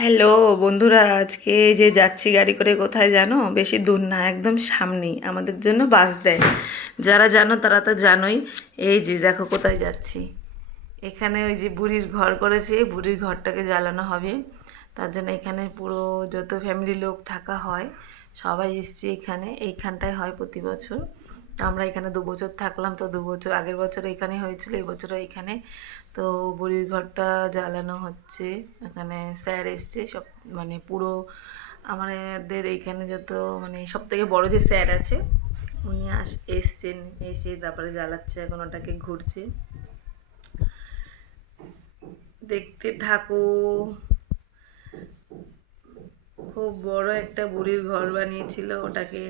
Hello বন্ধুরা, আজকে যে যাচ্ছি গাড়ি করে কোথায় জানো? বেশি দূর না, একদম সামনেই আমাদের জন্য বাস দেয়। যারা জানো তারা তো জানোই। এই যে দেখো কোথায় যাচ্ছি। এখানে ওই যে বুড়ির ঘর করেছে, বুড়ির ঘরটাকে জ্বালানো হবে। তার জন্য এখানে পুরো যত ফ্যামিলি লোক থাকা হয় সবাই এসছে এখানে। এইখানটায় হয় প্রতি বছর। তো আমরা এখানে 2 বছর থাকলাম, তো 2 বছর আগের বছর এখানে হয়েছিল, এই বছরও এখানে। তো বুড়ির ঘরটা জ্বালানো হচ্ছে। এখানে স্যার এসছে সব, মানে পুরো আমাদের এইখানে যত মানে সব থেকে বড় যে স্যার আছে উনি এসছেন, এসে তারপরে জ্বালাচ্ছে, এখন ওটাকে ঘুরছে। দেখতে থাকো। খুব বড় একটা বুড়ির ঘর বানিয়েছিল, ওটাকে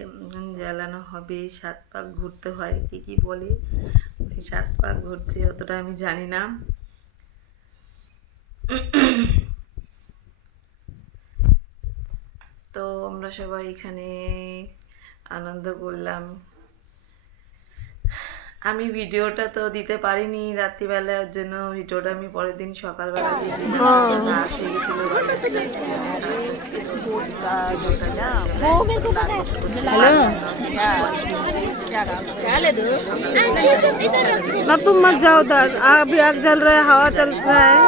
জ্বালানো হবে। 7 পাক ঘুরতে হয়, কি কি বলে, ওই 7 পাক ঘুরছে, অতটা আমি জানি না। তো আমরা সবাই এখানে আনন্দ করলাম। আমি ভিডিওটা তো দিতে পারিনি রাত্রিবেলার জন্য, ভিডিওটা আমি পরের দিন সকালবেলা দিয়ে ना तुम मत जाओ उधर, अभी आग जल रहा है, हवा चल रहा है।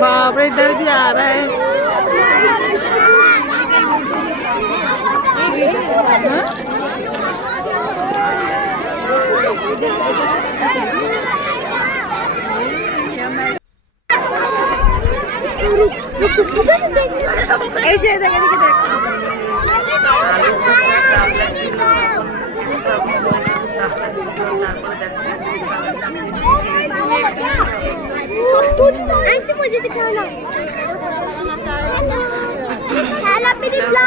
बाप रे, इधर भी आ रहा है। ऐसे देख आंटी मुझे दिखाओ ना। हेलो